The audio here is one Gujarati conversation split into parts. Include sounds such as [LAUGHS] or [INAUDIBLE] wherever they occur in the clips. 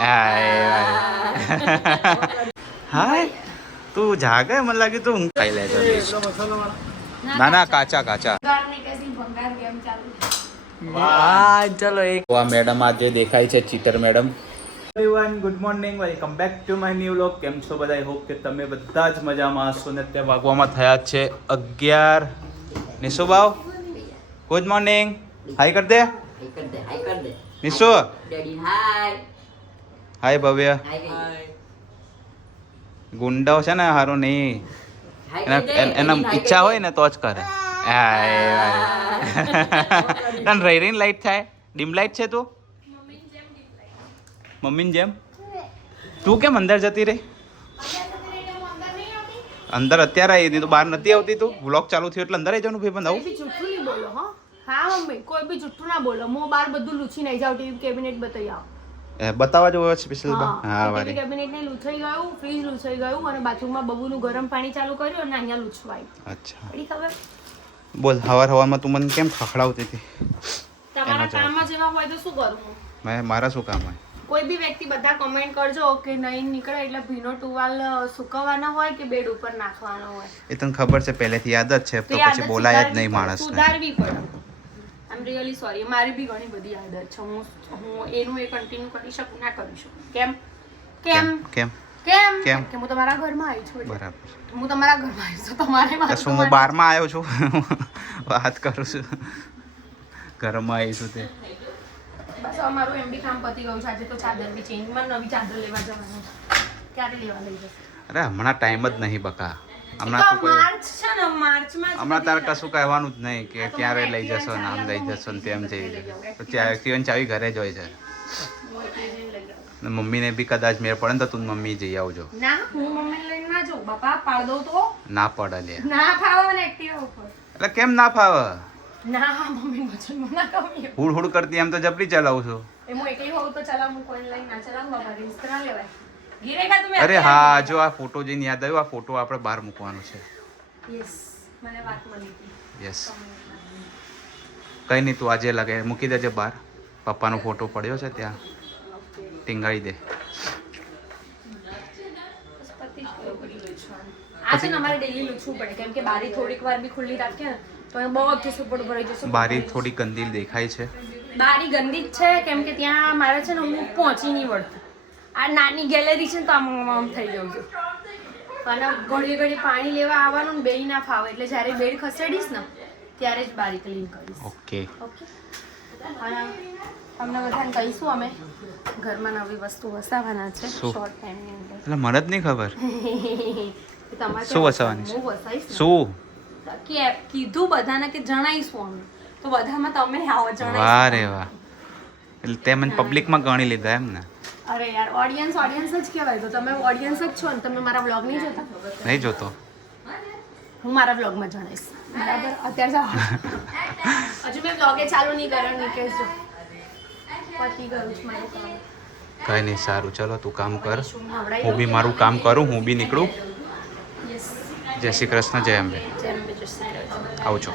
હાય હાય. તું જાગે? મને લાગ્યું તું ઊંઘ ખાઈ લેજો ના ના કાચા. કાચા ચાલો ચલો એક. આ મેડમ આજે દેખાય છે ચિત્ર madam. Everyone good morning welcome back to my new vlog કેમ છો બધા? આઈ હોપ કે તમે બધા જ મજામાં હશો ને અત્યારે વાગવામાં થયા છે અગિયાર. નિશુ ભાવ ગુડ મોર્નિંગ હાય કર દે. હાઈ કર દે હાઈ કર દે. નિશુ? ડેડી હાય હાય ભવ્ય. હાય ગુંડાઓ છે ને હારું નહીં. એના ઈચ્છા હોય ને તો જ કરે. હાય તને રહી રહીને લાઈટ થાય? ડીમ લાઈટ છે તું? મમ્મીની જેમ? તું કેમ અંદર જતી રહી? અંદર અત્યારે આવી હતી તો બહાર નથી આવતી તું? વ્લોગ ચાલુ થયો એટલે અંદર આવી જવાનું ભાઈ બંધ બોલો હા. મમ્મી કોઈ બી જુઠ્ઠું ના બોલો. હું બહાર બધું લૂછી નહીં જાઉં ટીવી કેબિનેટ બતાવી આવો આવું. બતાવવા જેવું સ્પેશિયલ હા. વારી કેબિનેટ ને લૂછાઈ ગયું ફ્રીજ લૂછાઈ ગયું અને બાથરૂમમાં બબુનું ગરમ પાણી ચાલુ કર્યું અને અહીંયા લૂછવાય. અચ્છા. પડી ખબર? બોલ હવાર હવારમાં તું મને કેમ ખખડાવતી હતી? તમારા કામમાં જેવા હોય તો શું કરું મેં મારા શું કામ હોય? કોઈ બી વ્યક્તિ બધા કમેન્ટ કરજો કે નહીં નીકળે એટલે ભીનો ટુવાલ સુકવવાનો હોય કે બેડ ઉપર નાખવાનો હોય? એ તને ખબર છે પહેલેથી આદત છે તો પછી બોલાય જ નહીં માણસ સુધારવી પડે. એમ રિયલી સોરી મારી બી ઘણી બધી આદત છે. હું હું એનું એ કન્ટિન્યુ કરી શકું ના કરી શકું. કેમ? કેમ? કેમ? કેમ? કેમ? કે હું તમારા ઘરમાં આવી છું બરાબર. હું તમારા ઘરમાં આવી છું તમારે મારું શું હું બારમાં આવ્યો છું. [LAUGHS] વાત કરું છું. ઘરમાં આવી છું તે. બસ અમારું મારું એમ બી કામ પતી ગયું છે. આજે તો ચાદર બી ચેન્જમાં નવી ચાદર લેવા જવાનું ક્યારે લેવા લઈ જશે? અરે હમણાં ટાઈમ જ નહીં બકા. હમણાં તો તું કોઈ માર્ચ છે ને માર્ચમાં હમણાં તારે કશું કહેવાનું જ નહીં કે ક્યારે લઈ જશો ને આમ લઈ જશો ને તેમ જઈ ત્યાં એક્ટિવાની ચાવી ઘરે જ હોય છે. ને મમ્મીને બી કદાચ મેળ પડે ને તો તું મમ્મી જઈ આવજો. ના હું મમ્મીને લઈને ના જાઉં. બાપા પાડ દઉં તો. ના પડે લે. ના ફાવે ને એક્ટિવા ઉપર. એટલે કેમ ના ફાવે? ના મમ્મી વચન ના કમી હુડ હુડ કરતી એમ તો જબરી ચલાવું છું. એ હું એકલી હોઉં તો ચલાવું કોઈને લઈને ના ચલાવું બાબા રિસ્ક ના લેવાય. અરે હા જો આ ફોટો જઈને યાદ આવ્યો આ ફોટો આપણે બહાર મૂકવાનો છે. યસ કઈ નહીં તું આજે લગે મૂકી દેજે બહાર. પપ્પાનો ફોટો પડ્યો છે ત્યાં. ટીંગાળી દે. બારી થોડી ગંદી દેખાય છે. બારી ગંદી જ છે કેમ કે ત્યાં મારે છે ને હું પહોંચી નહીં વળતું. આ નાની ગેલેરી છે ને તો આમ આમ થઈ જાઉં છું. અને ઘડી ઘડી પાણી લેવા આવવાનું ને બેય ના ફાવે. એટલે જ્યારે બેડ ખસેડીશ ને ત્યારે જ બારી ક્લીન કરીશ. ઓકે. ઓકે? અને તમને બધાને કહીશું અમે ઘરમાં નવી વસ્તુ વસાવવાના છે? શોર્ટ ટાઈમની અંદર. એટલે મને જ નહીં ખબર. [LAUGHS] તમારે શું વસાવવાની છે? હું વસાવીશ શું? કે કીધું બધાને કે જણાવીશું અમે. તો બધામાં તમે આવો વાહ જણાઈશું રે વાહ. એટલે તે મને પબ્લિકમાં ગણી લીધા એમ ને? અરે યાર ઓડિયન્સ ઓડિયન્સ જ કહેવાય. તો તમે ઓડિયન્સ જ છો ને તમે મારા વ્લોગ નહીં જોતા? નહીં જોતો. હું મારા વ્લોગમાં જણાવીશ. બરાબર? અત્યારે હજુ મેં વ્લોગે ચાલુ નહીં કર્યો નહીં કહેજો પતી ગયું છે મારું કામ. કઈ નહીં સારું. ચલો તું કામ કર. હું બી મારું કામ કરું હું બી નીકળું. જય શ્રી કૃષ્ણ જય અંબે. આવજો.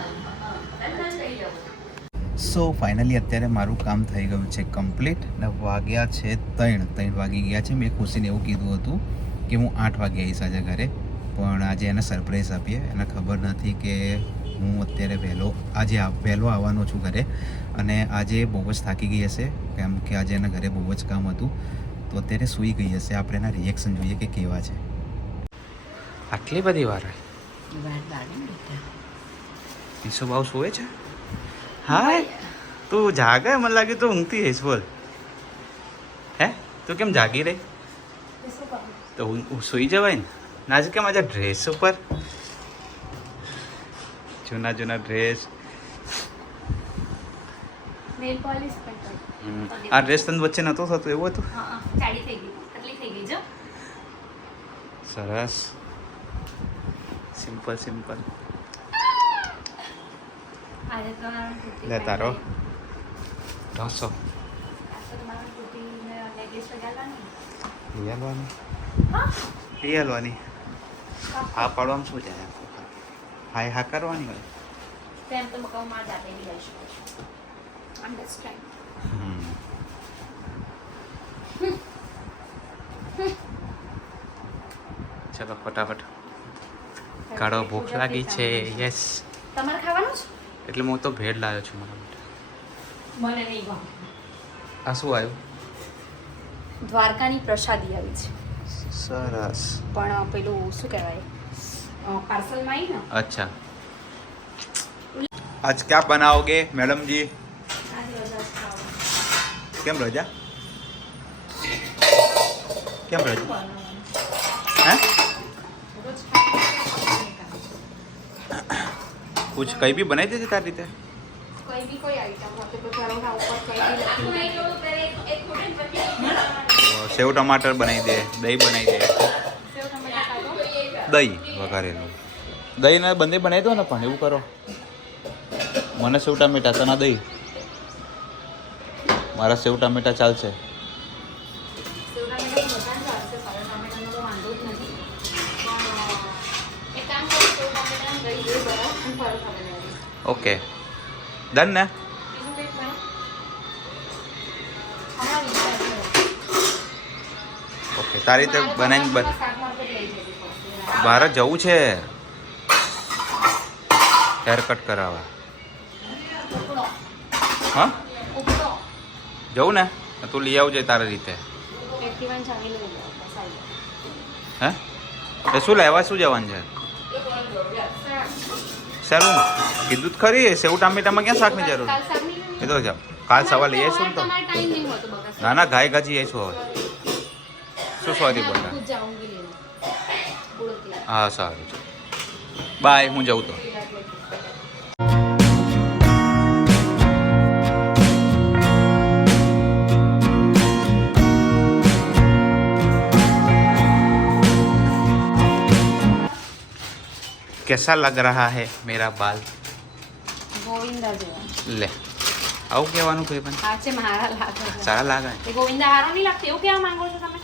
સો ફાઇનલી અત્યારે મારું કામ થઈ ગયું છે કમ્પ્લીટ ને વાગ્યા છે ત્રણ. ત્રણ વાગી ગયા છે. મેં ખુશીને એવું કીધું હતું કે હું આઠ વાગે આવીશ આજે ઘરે. પણ આજે એને સરપ્રાઈઝ આપીએ. એને ખબર નથી કે હું અત્યારે વહેલો આજે વહેલો આવવાનો છું ઘરે. અને આજે બહુ જ થાકી ગઈ હશે કેમ કે આજે એના ઘરે બહુ જ કામ હતું. તો અત્યારે સૂઈ ગઈ હશે. આપણે એના રિએક્શન જોઈએ કે કેવા છે. આટલી બધી વાર. ઈસુ ભાવ સુવે છે? હાય. તું જાગે? મને લાગ્યું તું ઊંઘતી હઈશ બોલ. હે? તું કેમ જાગી રહી? તો હું હું સૂઈ જવાય ને? ના જ કેમ આજે ડ્રેસ ઉપર? જૂના જૂના ડ્રેસ. આ ડ્રેસ તને વચ્ચે નહોતો થતો? એવું હતું? હા હા, સરસ. સિમ્પલ સિમ્પલ આજે ત્રણ લે તારો ઢોસો પીએલવાની પીએલવાની હા? પાડવામાં શું જાય હા હા કરવાની હોય. તેમ ચલો ફટાફટ. કાઢો ભૂખ લાગી છે. યસ એટલે હું તો ભેળ લાવ્યો છું મારા માટે. મને નહીં આ શું આવ્યું? દ્વારકાની પ્રસાદી આવી છે. સરસ. પણ પેલું શું કહેવાય? પાર્સલમાં આવી ને? અચ્છા. આજ ક્યાં બનાવોગે મેડમજી? કેમ રજા? કેમ રજા? कुछ કઈ બી બનાવી દેજે તારી રીતે? કોઈ બી કોઈ આઈટમ હોય તો પરોઠા ઉપર કઈ બી લખી સેવ ટમાટર બનાવી દે દહીં બનાવી દે. દહીં વઘારેલું. દહીં ને બંને બનાવી દો ને પણ એવું કરો. મને સેવ ટામેટા તને દહીં. મારા સેવ ટામેટા ચાલશે. ઓકે. ડન ને. ઓકે, તારી રીતે બનાવીને લઈ જવી છે? હેર કટ કરાવવા. હા? જવું ને? તું લઈ આવજે તારી રીતે. હે? શું લેવા, શું જવાનું છે? સારું કીધું જ ખરી? સેવ ટામેટામાં ક્યાં શાકની જરૂર? કીધો છે એ તો કાલ સવારે લઈ આવીશું ને તો. ના ના ગાય ગાજી આવીશું હવે. શું સોરી બોલતા? હા સારું. બાય હું જાઉં તો. कैसा लग रहा है मेरा बाल ગોવિંદા જેવા લે આવું કહેવાનું કોઈ પણ આ છે મારા લાગે છે સારા લાગે એ ગોવિંદા હારો નહીં લાગતો એવું કેવા માંગો છો તમે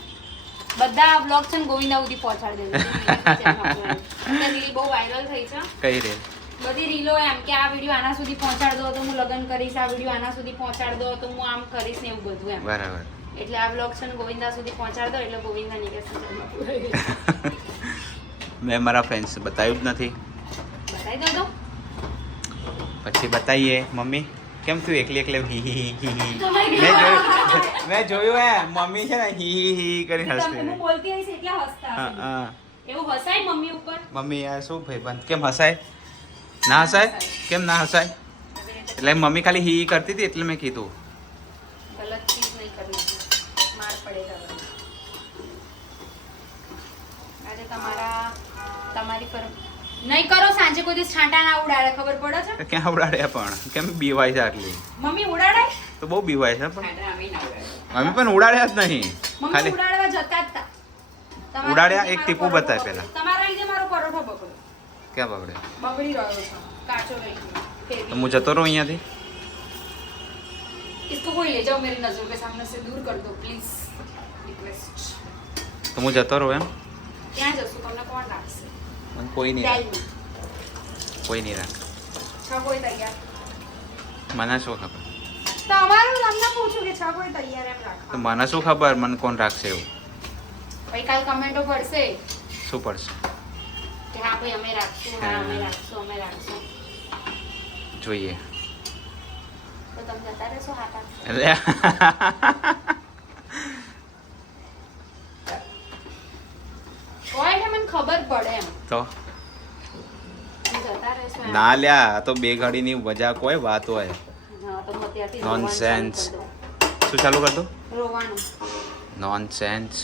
બધા બ્લોગ છે ને ગોવિંદા સુધી પહોંચાડી દેજો રીલ બહુ વાયરલ થઈ છે કઈ રે બધી રીલો એમ કે આ વિડીયો આના સુધી પહોંચાડ દો તો હું લગ્ન કરીશ આ વિડીયો આના સુધી પહોંચાડ દો તો હું આમ કરીશ ને એવું બધું એમ બરાબર એટલે આ બ્લોગ છે ને ગોવિંદા સુધી પહોંચાડ દો એટલે ગોવિંદા નીકળશે [LAUGHS] મેં મારા ફ્રેન્ડ્સ બતાવ્યું જ નથી. પછી બતાવીએ મમ્મી કેમ તું એકલી એકલી હી હી હી હી હી. મેં જોયું મેં જોયું હે મમ્મી છે ને હી હી હી કરી હસતી હું બોલતી હશે એટલે હસતા હા હા. એવું હસાય મમ્મી ઉપર? મમ્મી યાર શું ભાઈ બંધ કેમ હસાય? ના હસાય? કેમ ના હસાય? એટલે મમ્મી ખાલી હી કરતી હતી એટલે મેં કીધું ગલત ચીજ નહીં કરવી માર પડેગા વરના. આજે તમારા તમારી પર નહીં કરો સાંજે કોઈ દિવસ છાંટા ના ઉડાડે ખબર પડે છે તો ક્યાં ઉડાડ્યા પણ કેમ બીવાય છે આટલી મમ્મી ઉડાડે તો બહુ બીવાય છે પણ ખાટા અમે ના ઉડાડે. મમ્મી પણ ઉડાડ્યા જ નહીં મમ્મી ખાલી ઉડાડવા જતા જ તા તમારા ઉડાડ્યા? લીધે એક મારો ટીપું પરોઠો બતાય બગડ્યો. પહેલા. તમારા લીધે મારો પરોઠો બગડ્યો ક્યાં બગડે બગડી રહ્યો છે કાચો રહી ગયો તો ફેરવી. હું જતો રહું અહીંયાથી इसको कोई ले जाओ मेरी नजरों के सामने से दूर कर दो प्लीज रिक्वेस्ट તો હું જતો રહું એમ ક્યાં જશું તમને કોણ રાખશે મને કોઈ નહીં રાખે. દિલ્હી કોઈ નહીં રાખે છ કોઈ તૈયાર મને શું ખબર તમારું તમને પૂછું કે છ કોઈ તૈયાર એમ તો રાખવા મને શું ખબર મને કોણ રાખશે એવું ભાઈ કાલ કમેન્ટો પડશે શું પડશે કે હા ભાઈ અમે રાખશું હા અમે રાખશું અમે રાખશું જોઈએ તો તમે જતા રહેશો હા પાછળ? એટલે કોઈ ને મને ખબર પડે એમ તો. ના લ્યા આ તો બે ઘડીની મજાક હોય વાત હોય. નોન ચાલુ કરી શું ચાલુ કરતો નોન સેન્સ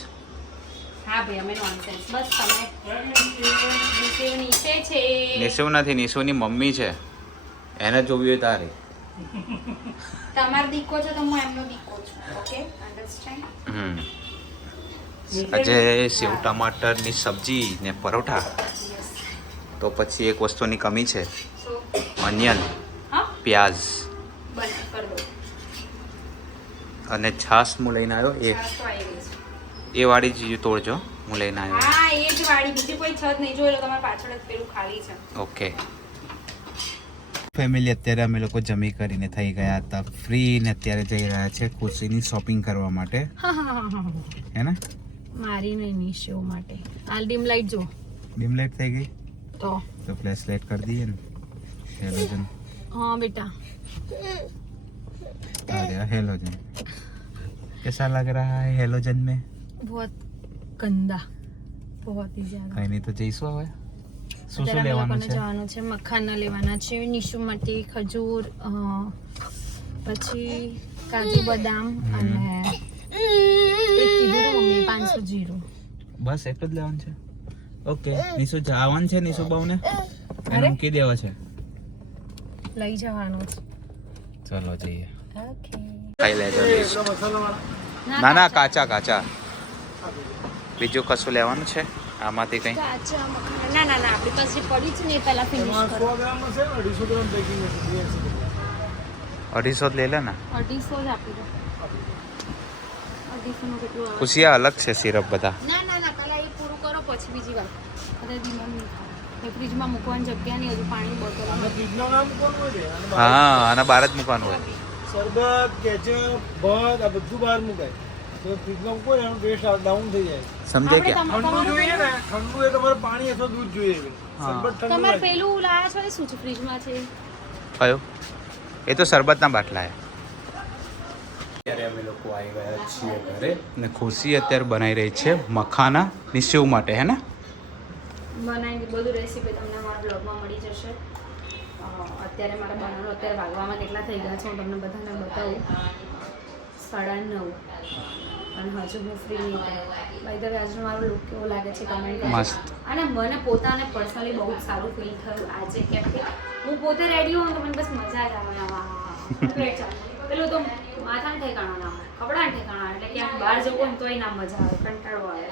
હા ભાઈ અમે નોનસેન્સ બસ તમે. નીચે નીચે છે. નિશુ નથી નિશુની મમ્મી છે. એને જોવી હોય તારે. તમારો દીકો છે તો હું એમનો દીકો છું ઓકે અન્ડરસ્ટેન્ડ હમ. આજે સેવ ટમાટરની સબ્જી ને પરોઠા. તો પછી એક વસ્તુની કમી છે. ઓનિયન પ્યાઝ અને છાશ હું લઈને આવ્યો એ એ વાળી જ તોડજો હું લઈને આવ્યો. હા એ જ વાળી બીજી કોઈ છત નહીં જોઈ લો તમારા પાછળ જ પેલું ખાલી છે. ઓકે. ફેમિલી અત્યારે અમે લોકો જમી કરીને થઈ ગયા હતા. ફ્રી ને અત્યારે જઈ રહ્યા છે ખુશીની શોપિંગ કરવા માટે. હે. ને? મારી નહીં નિશો માટે. આ ડીમ લાઈટ જો ડીમ લાઈટ થઈ ગઈ? તો तो फ्लैश लाइट कर दिए ना हेलोजन હા બેટા आ गया हेलोजन कैसा लग रहा है हेलोजन में बहुत ગંદા बहुत ही જ્યાદા કઈ નહીં તો જઈશું હવે શું શું અત્યારે અમે લેવાનું લોકોને છે જવાનું છે મખાના લેવાના છે નિશુ માટે ખજૂર અ, પછી કાજુ બદામ હમ. અને એક કીધું હતું મમ્મીએ પાંચસો જીરું બસ એટલું જ લેવાનું છે ઓકે નિશુ જવાનું છે નિશુ બાઉને એને અરે. મૂકી દેવા છે. લઈ જવાનો છે. ચલો જઈએ. ઓકે. ખાઈ લેજો ના ના કાચા. કાચા બીજું કશું લેવાનું છે? આમાંથી કંઈ? ના ના ના આપણી પાસે પડી છે ને એ પહેલા ફિનિશ કરો. અઢીસો જ લઈ લે ને. અઢીસો જ આપી દો. ખુશિયા અલગ છે સિરપ બધા. ના ના ના પછી બીજી વાત નહીં ફ્રીજમાં મૂકવાની જગ્યા નહીં હજુ પાણી બોટલ ફ્રીજનું નામ કોણ હોય છે અને હા આના બહાર જ મૂકવાનું હોય. શરબત કેચઅપ ભત આ બધું બહાર મુકાય. તો ફ્રીજમાં મૂકો એનું ટેસ્ટ ડાઉન થઈ જાય. કે ઠંડુ જોઈએ ને ઠંડુ એ તમારે પાણી અથવા દૂધ જોઈએ તમારે પેલું લાયા છો એ શું છે ફ્રીજમાં છે? કયો? એ તો શરબતના બાટલા છે. અત્યારે અમે લોકો આવી ગયા છીએ ઘરે ને ખુશી અત્યારે બનાવી રહી છે મખાના નિશિવ માટે હે ને? બનાવીને બધું રેસીપી તમને મારા બ્લોગમાં મળી જશે. અત્યારે મારા બનાવવાનું અત્યારે વાગવામાં કેટલા થઈ ગયા છે હું તમને બધાને બતાવું. સાડા નવ. અને હજુ હું ફ્રી નહીં બાય ધ વે આજનો મારો લુક કેવો લાગે છે કમેન્ટ અને મને પોતાને પર્સનલી બહુ જ સારું ફીલ થયું આજે કેમ કે હું પોતે રેડી હોઉં તો મને બસ મજા જ આવે આવા. [LAUGHS] પેલું તો માથાને ઠેકાણા ના હોય કપડાને ઠેકાણા એટલે ક્યાંક બહાર જવું હોય તોય ના મજા આવે કંટાળો આવે.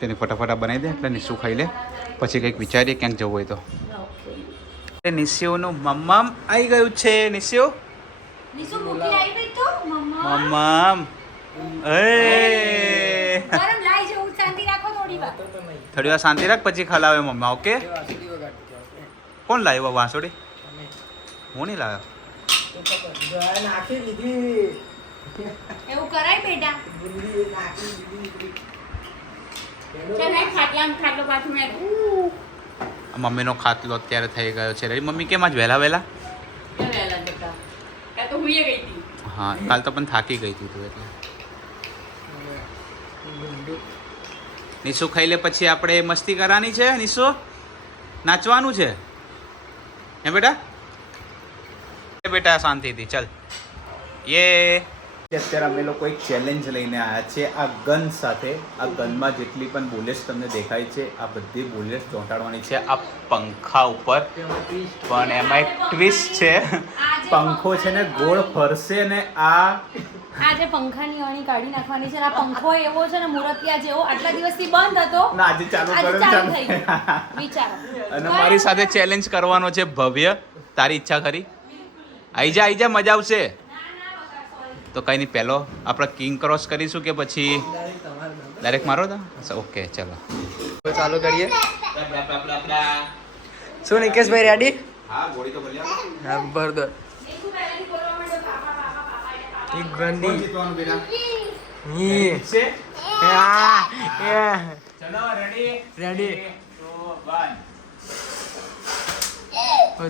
તેને ફટાફટા બનાવી દે એટલે નિશુ ખાઈ લે. પછી કંઈક વિચારીએ ક્યાંક જવું હોય તો. ઓકે નિશિવનું મમ્મામ આવી ગયું છે નિશિવ નિશુ મૂકી આવી ગઈ તો મમ્મા? મમ્મામ. એ. ગરમ લાઈ જવું શાંતિ રાખો થોડી વાર. થોડી વાર શાંતિ રાખ પછી ખલાવે મમ્મા ઓકે? કોણ લાવ્યો વાંસોડી હું નહીં લાવ્યો? નાખી દીધી. એવું કરાય બેટા? બુંદી નાખી દીધી મમ્મીનો ખાતલો અત્યારે થઈ ગયો છે. રે મમ્મી કેમ આજ વહેલા વહેલા? તો હું કાલ તો પણ થાકી ગઈ હતી તું એટલે. નિશુ ખાઈ લે પછી આપણે મસ્તી કરવાની છે? નિશુ નાચવાનું છે? હે બેટા? બેટા શાંતિથી ચાલ. યે અત્યારે અમે લોકો એક ચેલેન્જ લઈને આવ્યા છે આ ગન સાથે આ ગનમાં જેટલી પણ બુલેટ્સ તમને દેખાય છે આ બધી બુલેટ્સ ચોંટાડવાની છે. આ પંખા ઉપર. પણ એમાં એક ટ્વિસ્ટ છે. પંખો છે ને ગોળ ફરશે ને આ. આજે પંખાની અણી કાઢી નાખવાની છે આ પંખો એવો છે ને મુરતિયા જેવો. આટલા દિવસથી બંધ હતો. ના આજે ચાલુ કર્યો કરો ચાલુ ચાલુ. થઈ ગયો. વિચારો. અને મારી સાથે ચેલેન્જ કરવાનો છે ભવ્ય. તારી ઈચ્છા ખરી? આઈ જા આવી જા મજા આવશે. તો કઈ નહીં પહેલો આપણે કિંગ ક્રોસ કરીશું કે પછી ડાયરેક્ટ મારો તો? ઓકે ચલો. ચાલુ કરીએ. શું નિકેશભાઈ રેડી હા ગોળી તો બોલ્યા હા ભર દો એક ગંદી રેડી રેડી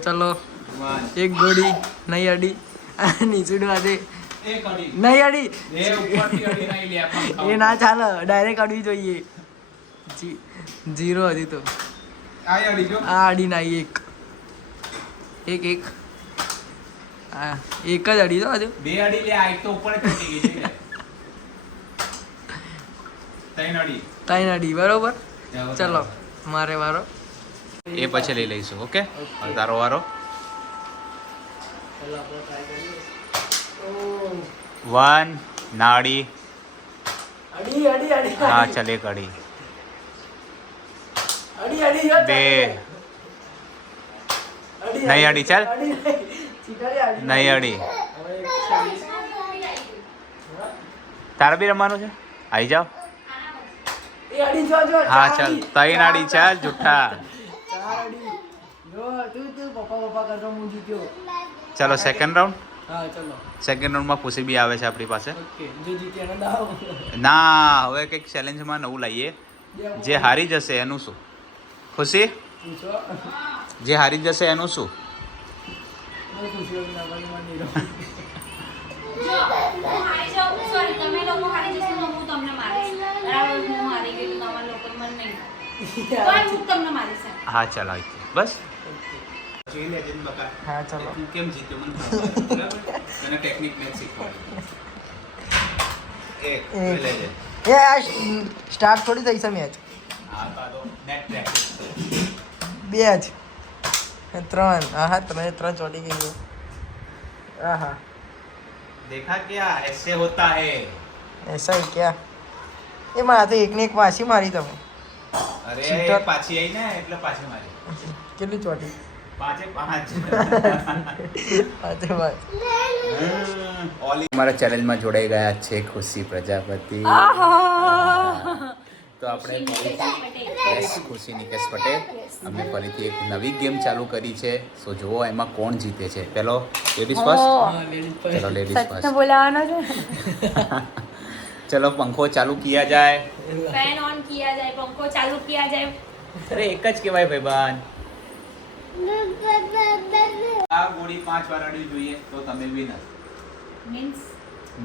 ચાલો. એક ગોળી નહીં અડી. નીચું આજે દે. નહીં અડી. એ ના ચાલે ડાયરેક્ટ અડવી જોઈએ. જીરો હતી તો. આ અડી ના એક. એક એક. હા એક જ અડી તો હજુ બે અડી લે આ એક તો ઉપર ચડી ગઈ છે. ત્રણ અડી. ત્રણ અડી બરોબર? ચલો મારે વારો. એ પછી લઈ લઈશું ઓકે. તારો વારો? વન નાડી. અડી અડી અડી હા ચાલ અડી અડી બે. નહીં અડી ચાલ. નહીં અડી તારે બી રમવાનું છે? આવી જાઓ. હા ચાલ. તઈ નાડી ચાલ જુઠ્ઠા. ચલો સેકન્ડ રાઉન્ડ હા ચલો. સેકન્ડ રાઉન્ડમાં ખુશી બી આવે છે આપણી પાસે. ઓકે જો જીતે એનો દાવ. ના હવે કંઈક ચેલેન્જમાં નવું લાવીએ જે હારી જશે એનું શું? ખુશી? જે હારી જશે એનું શું? હા ખુશી વગર હા ચાલો. એ આ થોડી થઈ છે મેચ હા બે જ. ત્રણ. આહા તમે ત્રણ ચોટી ગઈ આહા. દેખા ક્યા એસે હોતા હે? એસા હી ક્યા? એ મારા તો એકને એક પાછી મારી તમે. અરે પાછી આવી ને એટલે પાછી મારી. કેટલી ચોટી? અમારા ચેલેન્જમાં જોડાઈ ગયા છે ખુશી પ્રજાપતિ તો આપણે યસ ખુશી નિકેશ પટેલ અમે ફરીથી એક નવી ગેમ ચાલુ કરી છે સો જુઓ એમાં કોણ જીતે છે પેલો લેડીઝ ફર્સ્ટ ચલો લેડીઝ ફર્સ્ટ બોલાવાનો છે ચલો પંખો ચાલુ કિયા જાય ફેન ઓન કિયા જાય પંખો ચાલુ કિયા જાય અરે એક જ કહેવાય ભાઈબાન આ ગોળી પાંચ વાર અડી જોઈએ તો તમે વિનર મીન્સ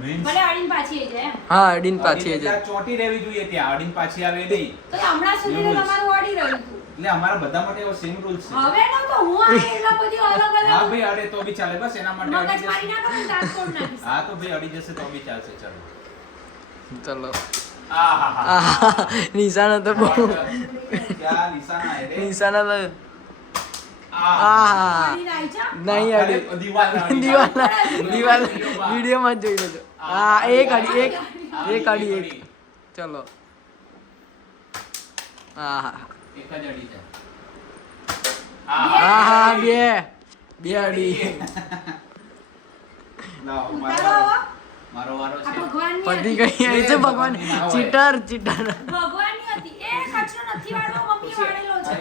મીન્સ ભલે અડીને પાછી આવી જાય હા અડીન પાછી આવી જાય. ચોંટી રહેવી જોઈએ ત્યાં. અડીને પાછી આવે નહીં. તો હમણાં સુધી તો તમારું અડી રહ્યું હતું. એટલે અમારા બધા માટે એવો સેમ રૂલ છે. હવે નો તો હું આ એટલા બધી અલગ હા ભાઈ અડે તો બી ચાલે. બસ એના માટે મગજ મારી ના કરો ને દાંત તોડ નાખીશ. હા તો ભાઈ અડી જશે તો બી ચાલશે. ચલો. ચલો. આહા, નિશાનો તો બહુ નિશાના તો આ આહા અડીને આવી જા. નહીં અડી. દિવાલ. દિવાલ વિડીયોમાં જ જોઈ લેજો. હા એક અડી એક એક અડી એક. ચલો. હા હા હા. હા બે. બે અડી. પતિ. ગઈ છે ભગવાન. Cheater cheater. ભગવાનની હતી. એ કચરો નથી વાળો મમ્મી વાળેલો છે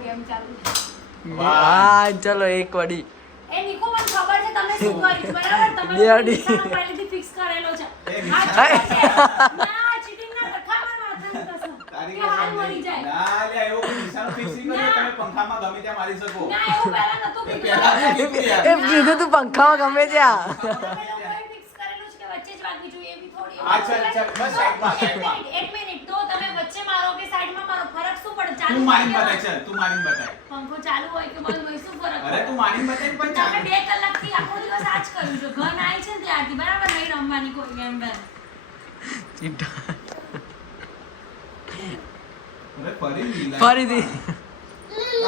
ગેમ ચાલુ હા ચલો એક વડી એ નિકો મને ખબર છે તમે શું કરીશ બરાબર તમે પહેલેથી ફિક્સ કરેલો છે આ નિશાનો. cheating છે. ના ચીટિંગ ના કથામાં માથાની તારી હાલ મરી જાય ના, લ્યા, એવું નિશાન fix નહીં તમે પંખામાં ગમે ત્યાં મારી શકો. ના એવું પહેલા નતું કીધું. પહેલા તો કીધું યાર. એ કીધું તું પંખામાં ગમે ત્યાં તમે લોકોએ fix કરેલું છે કે વચ્ચે જ વાગવી જોઈએ એવી થોડી હા, ચાલ, ચાલ, બસ સાઈડમાં, સાઈડમાં. એક મિનિટ તો તમે વચ્ચે મારો કે સાઈડમાં મારો ફરક શું પડે ચાલુ તું મારીને બતાય, ચાલ, તું મારીને બતાય. પંખો ચાલુ હોય કે બંધ હોય શું ફરક અરે તું મારીને બતાય પણ તમે ચાલ. કલાકથી આખો દિવસ આ જ કર્યું છે ઘર આઈ છે ત્યારથી બરાબર નહીં રમવાની કોઈ ગેમ બેમ ચીટર અરે ફરી લીલા. ફરીથી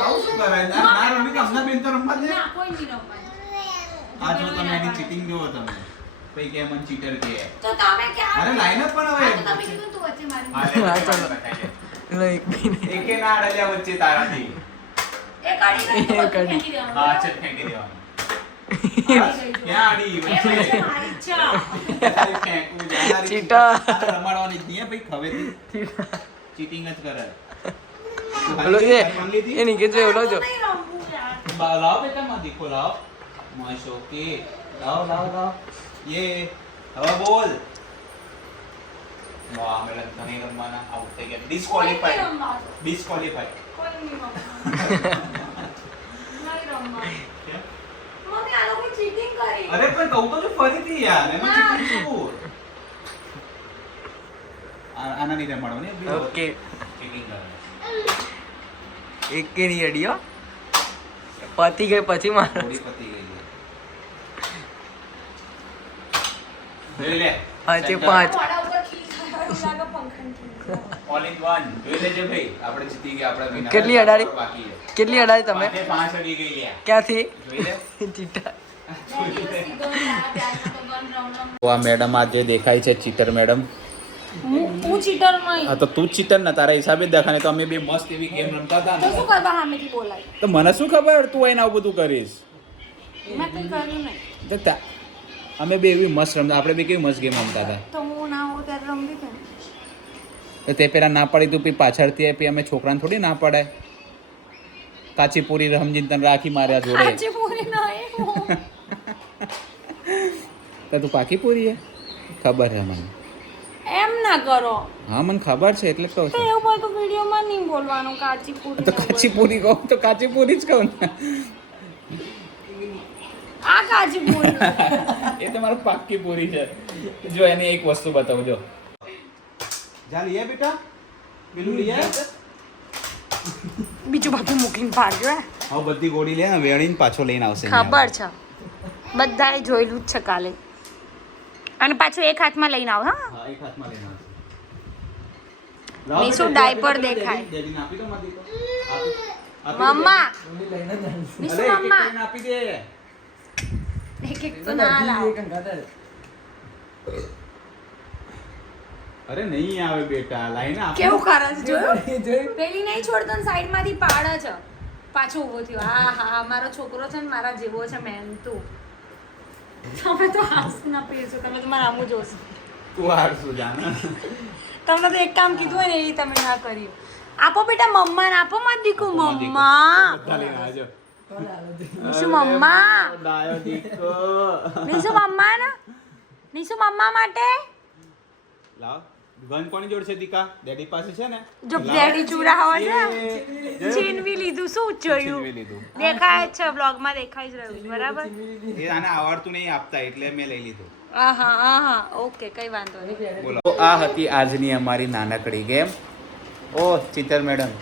આવું શું કરાય? ના, રમી તો હમણાં બેન તો રમવા દે. ના કોઈ નહીં રમવાનું આ જો તમે એની ચીટિંગ જોવો તમે. પછી કે મન ચીટર કે તો તમે કે અરે લાઈને પણ હવે. તો તમે કીધું તું વચ્ચે મારી હા, ચાલો. એક મિનિટ એકે ના અડલ્યા વચ્ચે તારાથી. એ કાઢી. ફેંકી દેવાનું, હા, ચલ, ફેંકી દેવાનું. ક્યાં? વચ્ચે. મારી. તારે રમાડવાની જ નહીં ભાઈ, ખવેથી. Cheating જ કરે. ઓલો? એ ઓલો લાવો બેટા માં દીકો લાવો મોશો કે લાવો લાવો લાવો યે હવે બોલ. વાહ મેડમ તમે રમવાના આઉટ થઈ ગયા. ડિસ્કોલિફાઈડ રમવાનું. કોઈ નહીં. મમ્મી, આ કરી. અરે પણ કહું તો ફરીથી યાર. એમાં ચીટિંગ શું આના નહીં રમાડવાની ઓકે કરે. એક કે નહીં અડી હો. પતી ગઈ પછી મારો. પતી ગઈ છે જોઈ લે પાંચે Center. પાંચ. મોઢા ઉપર ખીલ ખાવાનું લાગે પંખાની ખીલ. All in one. જોઈ લેજે ભાઈ આપણે જીતી ગયા કેટલી અડાડી? કેટલી અડાઈ તમે? ક્યાંથી? [LAUGHS] ચીટર. આ મેડમ આ જે દેખાય છે ચીટર મેડમ હું હું નહીં. હા તો તું ચીટર ના તારા હિસાબે દેખાને તો અમે બે મસ્ત એવી ગેમ રમતા હતા તો શું કરવા સામેથી બોલાય? તો મને શું ખબર તું એને આવું બધું કરીશ? મેં કંઈ કર્યું નહીં. તો તા- અમે બે એવી મસ્ત રમતા. આપણે બે કેવી મસ્ત ગેમ રમતા હતા. તો હું ના હોઉં ત્યારે રમવી કેમ? તે પેલા ના પાડી તું પછી પાછળથી પછી અમે છોકરાને થોડી ના પાડે કાચી પૂરી સમજીને તને રાખી માર્યા જોડે. કાચી પૂરી તો તું પાકી પૂરી હે? ખબર હે મને. એમ ના કરો. હા મને ખબર છે એટલે કહું છું. એવું બધું વિડીયોમાં નહીં બોલવાનું કાચી પૂરી તો કાચી પૂરી કહું તો કાચી પૂરી જ કહું ને. કાચી પૂરી. [LAUGHS] એ તમારો પાક્કી પૂરી છે. જો એની એક વસ્તુ બતાવું જો. જા લીયા બેટા? પેલું લીયા બીજું બધું મૂકીને ભાગ્યો હે. હવે બધી ગોળી લે વેણીને પાછો લઈને આવશે ખબર છે. બધાએ જોયેલું જ છે કાલે. અને પાછું એક હાથમાં લઈને આવ હા. એક હાથમાં લઈને આવ દેખાય. મમ્મા. મમ્મી? આપી દે. એક એક તો ના લાવ. એક અંગાત આવે. અરે નહીં આવે બેટા લાઈન આપ. કેવું કરે છે જોયું? પેલી નહીં છોડતો ને સાઈડમાંથી પાડે છે પાછો ઊભો થયો. હા હા મારો છોકરો છે ને મારા જેવો છે મેમ તું. તમે તો હાસ ના પીરશો તમે તો મારા આમું જોશો. તું હાર શું તમને તો એક કામ કીધું હોય ને એ તમે ના કર્યું. આપો બેટા મમ્માને આપો મત દીકું mamma. Nishu mamma Nishu mamma ને નિશુ મમ્મા માટે? લાવ. ગન કોની જોડે છે દીકા? ડેડી પાસે છે ને? જો ડેડી ચૂરા હોય છે છીનવી લીધું. શું જોયું દેખાય છે છે બ્લોગમાં દેખાઈ જ રહ્યું બરાબર એ આને આવડતું નહીં આપતા એટલે મેં લઈ લીધું. આહા આહા. ઓકે કઈ વાંધો નહીં. બોલો. આ હતી આજની અમારી નાનકડી ગેમ. ઓ ચિતર મેડમ.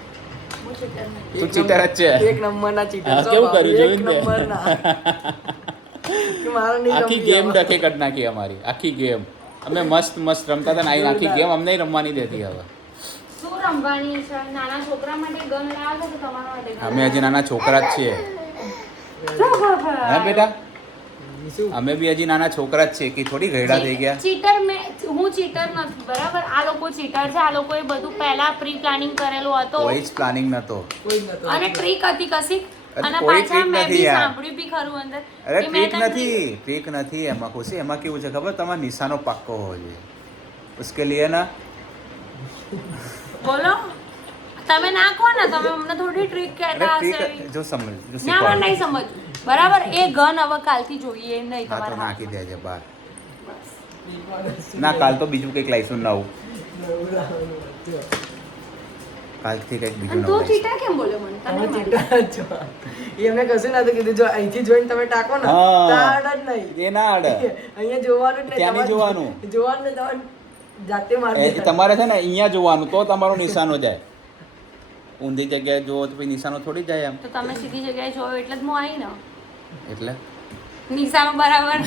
તું ચીટર જ છે. એક નંબરના હા, કેવું કર્યું? એક ને? નંબરના. [LAUGHS] આખી ગેમ. ડખે કરી નાખી અમારી. આખી ગેમ અમે મસ્ત મસ્ત રમતા હતા ને આ આખી ગેમ અમને રમવાની દેતી હવે. શું રમવાની છે? નાના છોકરા માટે ગન લાવો કે તમારા માટે gun અમે હજી નાના છોકરા જ છીએ. હા બેટા? અમે બી હજી નાના છોકરા જ છે કે થોડી ઘેડા થઈ ગયા. ચીટર મે હું ચીટર નથી બરાબર? આ લોકો ચીટર છે આ લોકોએ બધું પહેલા પ્રી પ્લાનિંગ કરેલું હતું. કોઈ જ પ્લાનિંગ નતો કોઈ નતો. અને ટ્રીક હતી કશી? અને પાછા મેં નથી બી સાંભળ્યું બી ખરું અંદર. અરે ટ્રીક નથી ટ્રીક નથી એમાં ખુશી. એમાં કેવું છે ખબર? તમારે નિશાનો પાક્કો હોવો જોઈએ. ઉસકે લીએ ના? બોલો. તમે નાખો ને તમે અમને થોડી ટ્રીક કહેતા હશે. જો સમજ જો ના ના નહીં સમજ. બરાબર એ ગન હવે કાલથી જોઈએ નહીં તમારે તો નાખી દેજે બહાર ના કાલ તો બીજું કંઈક લાઈશું નવું. કાલથી કંઈક બીજું તું લાવીશું કેમ બોલ્યો મને? તમે ચીટા છો. એ એમને કશું નતું કીધું. જો અહીંથી જોઈને તમે ટાકો ને. જ નહીં. એ ના અડે અહીંયા જોવાનું જ નહીં ત્યાં તમારે- જોવાનું. જોવાનું નહીં, તમારે જાતે તમારે છે ને અહીંયા જોવાનું તો તમારો નિશાનો જાય. ઊંધી જગ્યાએ જોવો તો પછી નિશાનો થોડી જાય એમ. તો તમે સીધી જગ્યાએ જોયો એટલે જ હું આવી ને. એટલે? નિશાનો બરાબર.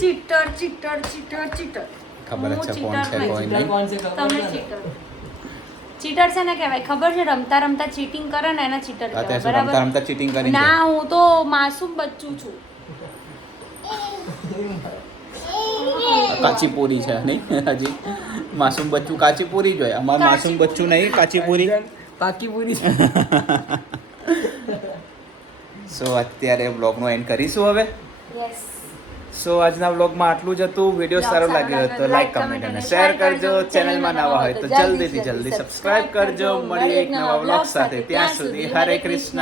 Cheater cheater cheater cheater. ખબર છે કોણ છે કોઈ નહીં. કોણ છે તમે? ચીટર. ચીટર છે ને કહેવાય. ખબર છે રમતા રમતા ચીટિંગ કરે ને એને ચીટર કહેવાય. બરાબર રમતા રમતા ચીટિંગ કરી ના હું તો માસૂમ બચ્ચું છું. કાચી પૂરી છે નહીં હજી? માસૂમ બચ્ચું કાચી પૂરી જ અમારે માસુમ બચ્ચું નહીં કાચી પૂરી પાકી પૂરી સો [LAUGHS] અત્યારે બ્લોગનો એન્ડ કરીશું હવે? સો આજના બ્લોગમાં આટલું જ હતું. વીડિયો સારો લાગ્યો હતો તો લાઈક કમેન્ટ અને શેર કરજો. કરજો. ચેનલમાં નવા હોય તો જલ્દીથી જલ્દી સબસ્ક્રાઇબ કરજો. મળીએ એક નવા બ્લોગ સાથે. ત્યાં સુધી હરે કૃષ્ણ.